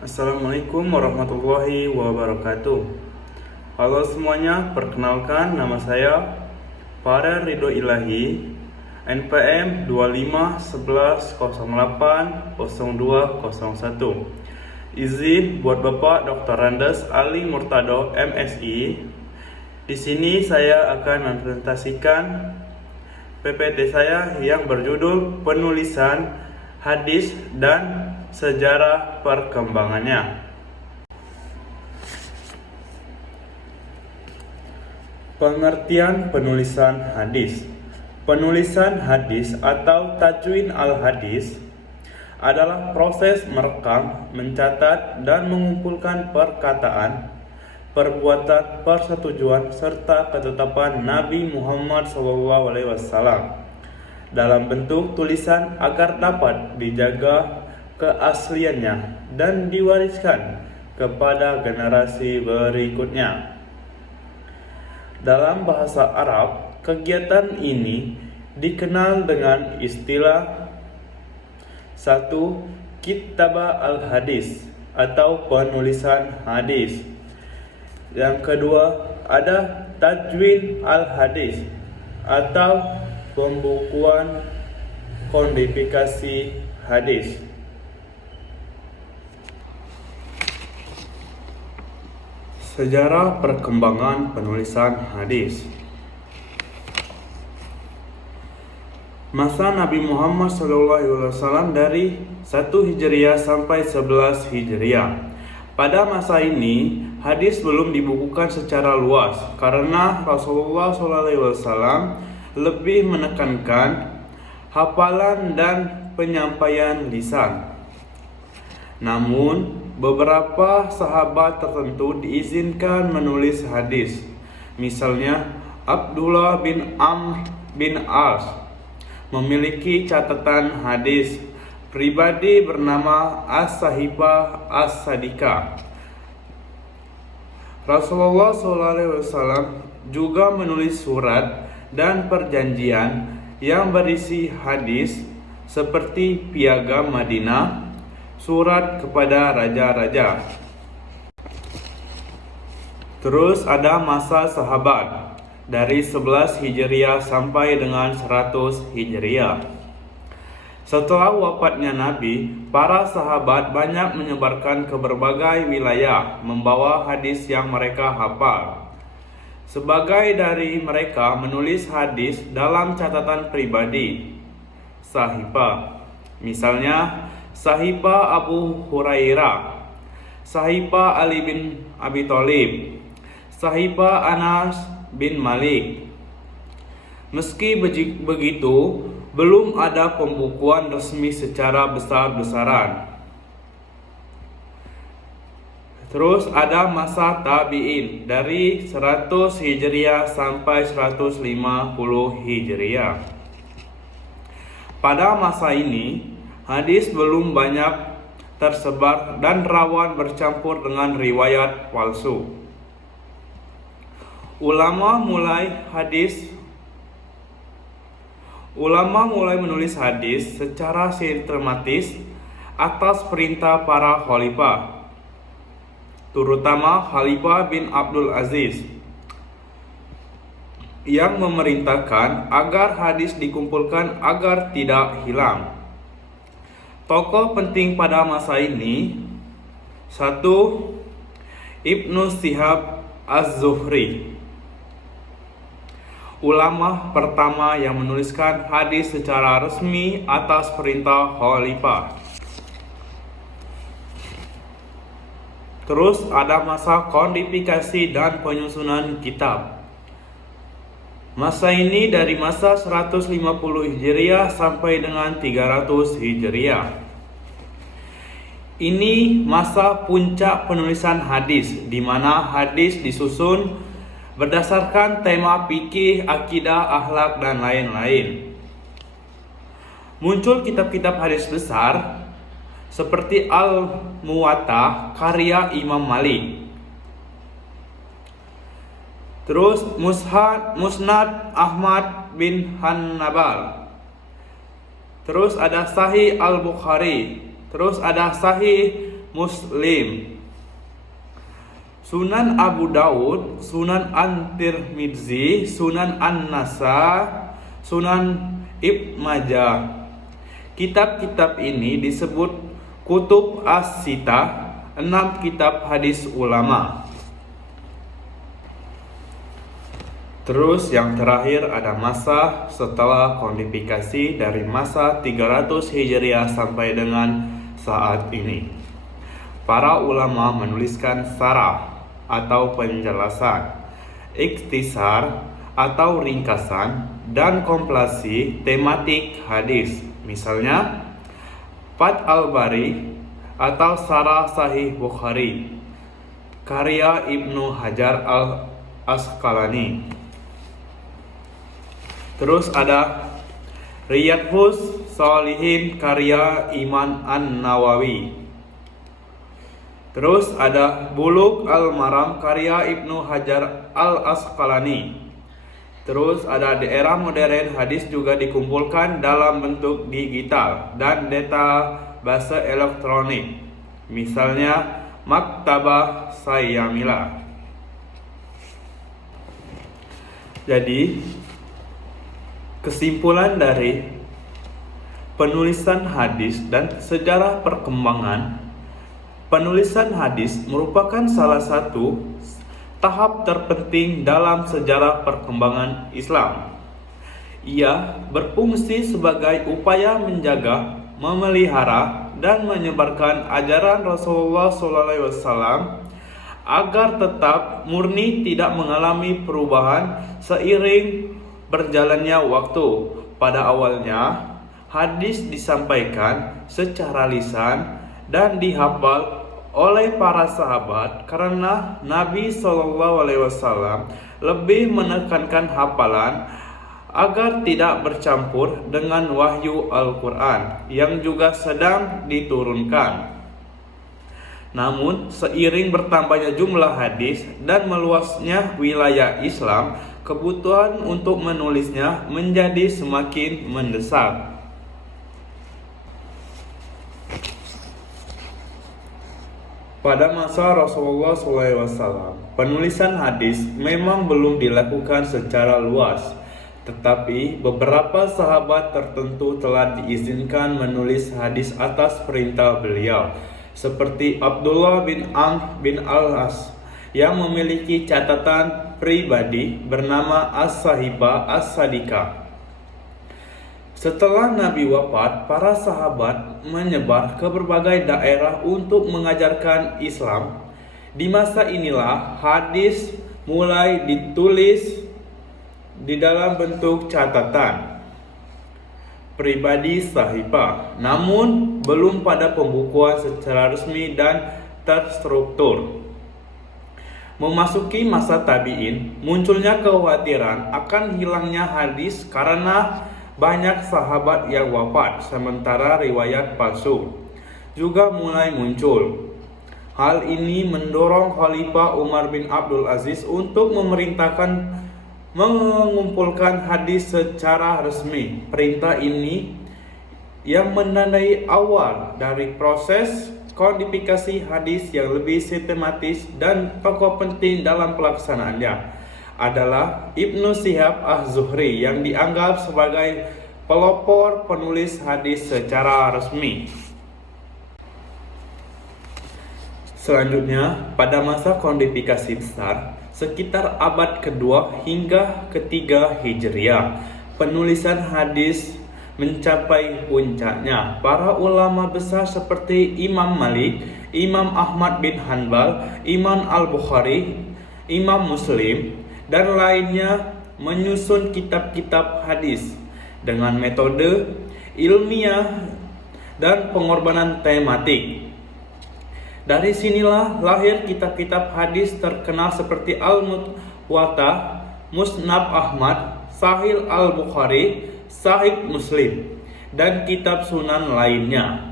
Assalamualaikum warahmatullahi wabarakatuh. Halo semuanya, perkenalkan nama saya Farel Ridho Ilahi, NPM 2511080201. Izin buat Bapak Dr. Randes Ali Murtado, MSI. Di sini saya akan mempresentasikan PPT saya yang berjudul Penulisan Hadis dan Sejarah Perkembangannya. Pengertian penulisan hadis. Penulisan hadis atau tajwid al-hadis adalah proses merekam, mencatat, dan mengumpulkan perkataan, perbuatan, persetujuan, serta ketetapan Nabi Muhammad SAW dalam bentuk tulisan agar dapat dijaga keasliannya dan diwariskan kepada generasi berikutnya. Dalam bahasa Arab, kegiatan ini dikenal dengan istilah 1. Kitaba al-hadis atau penulisan hadis. Yang kedua, ada tajwid al-hadis atau pembukuan kodifikasi hadis. Sejarah perkembangan penulisan hadis. Masa Nabi Muhammad SAW dari 1 Hijriah sampai 11 Hijriah. Pada masa ini, hadis belum dibukukan secara luas karena Rasulullah SAW lebih menekankan hafalan dan penyampaian lisan. Namun, beberapa sahabat tertentu diizinkan menulis hadis. Misalnya, Abdullah bin Amr bin As memiliki catatan hadis pribadi bernama As-Sahifah As-Sadikah. Rasulullah SAW juga menulis surat dan perjanjian yang berisi hadis seperti Piagam Madinah, surat kepada raja-raja. Terus ada masa sahabat dari 11 Hijriah sampai dengan 100 Hijriah. Setelah wafatnya Nabi, para sahabat banyak menyebarkan ke berbagai wilayah membawa hadis yang mereka hafal. Sebagai dari mereka menulis hadis dalam catatan pribadi, sahifah. Misalnya, Sahifah Abu Hurairah, Sahifah Ali bin Abi Thalib, Sahifah Anas bin Malik. Meski begitu, belum ada pembukuan resmi secara besar-besaran. Terus ada masa tabi'in dari 100 Hijriah sampai 150 Hijriah. Pada masa ini, hadis belum banyak tersebar dan rawan bercampur dengan riwayat palsu. Ulama mulai menulis hadis secara sistematis atas perintah para khalifah, terutama Khalifah bin Abdul Aziz, yang memerintahkan agar hadis dikumpulkan agar tidak hilang. Tokoh penting pada masa ini: 1. Ibnu Syihab Az-Zuhri, ulama pertama yang menuliskan hadis secara resmi atas perintah khalifah. Terus ada masa kodifikasi dan penyusunan kitab. Masa ini dari masa 150 Hijriah sampai dengan 300 Hijriah. Ini masa puncak penulisan hadis, di mana hadis disusun berdasarkan tema fikih, akidah, akhlak, dan lain-lain. Muncul kitab-kitab hadis besar seperti Al-Muwatta karya Imam Malik. Terus Musnad Ahmad bin Hanbal. Terus ada Sahih Al-Bukhari. Terus ada Sahih Muslim, Sunan Abu Daud, Sunan At-Tirmidzi, Sunan An-Nasa, Sunan Ibnu Majah. Kitab-kitab ini disebut Kutub As-Sittah, 6 kitab hadis ulama. Terus yang terakhir ada masa setelah kodifikasi dari masa 300 Hijriah sampai dengan saat ini. Para ulama menuliskan syarah atau penjelasan, ikhtisar atau ringkasan, dan kompilasi tematik hadis. Misalnya Fath al-Bari atau Syarah Sahih Bukhari karya Ibnu Hajar al-Asqalani. Terus ada Riyadhus Shalihin karya Imam An-Nawawi. Terus ada Bulugh al-Maram karya Ibnu Hajar al-Asqalani. Terus ada di era modern hadis juga dikumpulkan dalam bentuk digital dan database elektronik. Misalnya Maktabah Sayyamila. Jadi kesimpulan dari penulisan hadis dan sejarah perkembangan penulisan hadis merupakan salah satu tahap terpenting dalam sejarah perkembangan Islam. Ia berfungsi sebagai upaya menjaga, memelihara, dan menyebarkan ajaran Rasulullah SAW agar tetap murni, tidak mengalami perubahan seiring berjalannya waktu. Pada awalnya, hadis disampaikan secara lisan dan dihafal oleh para sahabat karena Nabi SAW lebih menekankan hafalan agar tidak bercampur dengan wahyu Al-Quran yang juga sedang diturunkan. Namun seiring bertambahnya jumlah hadis dan meluasnya wilayah Islam, kebutuhan untuk menulisnya menjadi semakin mendesak. Pada masa Rasulullah SAW, penulisan hadis memang belum dilakukan secara luas, tetapi beberapa sahabat tertentu telah diizinkan menulis hadis atas perintah beliau, seperti Abdullah bin Amr bin Al-As yang memiliki catatan pribadi bernama As-Sahibah As-Sadiqah. Setelah Nabi wafat, para sahabat menyebar ke berbagai daerah untuk mengajarkan Islam. Di masa inilah hadis mulai ditulis di dalam bentuk catatan pribadi sahifah, namun belum pada pembukuan secara resmi dan terstruktur. Memasuki masa tabi'in, munculnya kekhawatiran akan hilangnya hadis karena banyak sahabat yang wafat, sementara riwayat palsu juga mulai muncul. Hal ini mendorong Khalifah Umar bin Abdul Aziz untuk memerintahkan mengumpulkan hadis secara resmi. Perintah ini yang menandai awal dari proses kodifikasi hadis yang lebih sistematis, dan tokoh penting dalam pelaksanaannya adalah Ibnu Syihab Az-Zuhri yang dianggap sebagai pelopor penulis hadis secara resmi. Selanjutnya, pada masa kodifikasi besar, sekitar abad kedua hingga ketiga Hijriah, penulisan hadis mencapai puncaknya. Para ulama besar seperti Imam Malik, Imam Ahmad bin Hanbal, Imam Al-Bukhari, Imam Muslim, dan lainnya menyusun kitab-kitab hadis dengan metode ilmiah dan pengorbanan tematik. Dari sinilah lahir kitab-kitab hadis terkenal seperti Al-Muwatta, Musnad Ahmad, Sahih Al-Bukhari, Sahih Muslim, dan kitab sunan lainnya.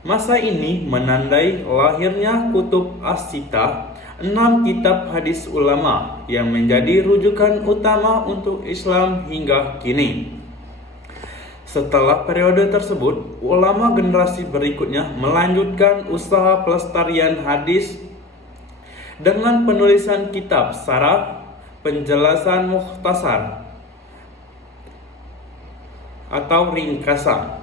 Masa ini menandai lahirnya Kutub As-Sittah, 6 kitab hadis ulama yang menjadi rujukan utama untuk Islam hingga kini. Setelah periode tersebut, ulama generasi berikutnya melanjutkan usaha pelestarian hadis dengan penulisan kitab syarah, penjelasan mukhtasar atau ringkasan,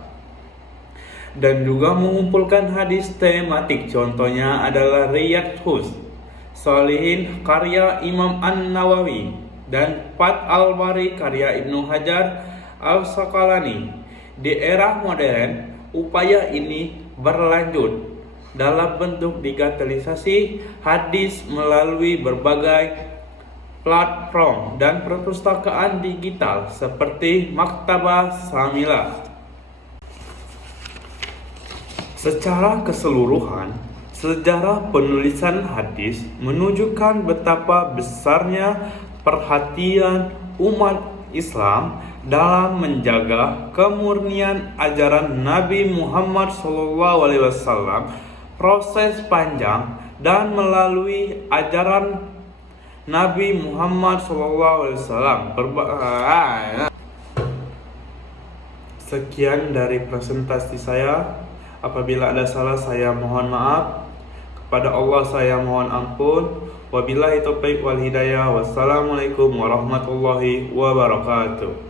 dan juga mengumpulkan hadis tematik. Contohnya adalah Riyadhus Shalihin karya Imam An-Nawawi dan Fath al-Bari karya Ibnu Hajar Al-Asqalani. Di era modern, upaya ini berlanjut dalam bentuk digitalisasi hadis melalui berbagai platform dan perpustakaan digital seperti Maktabah Samilah. Secara keseluruhan, sejarah penulisan hadis menunjukkan betapa besarnya perhatian umat Islam dalam menjaga kemurnian ajaran Nabi Muhammad SAW. Proses panjang dan melalui ajaran Nabi Muhammad SAW. Sekian dari presentasi saya. Apabila ada salah, saya mohon maaf. Kepada Allah saya mohon ampun. Wabillahi taufiq wal hidayah. Wassalamualaikum warahmatullahi wabarakatuh.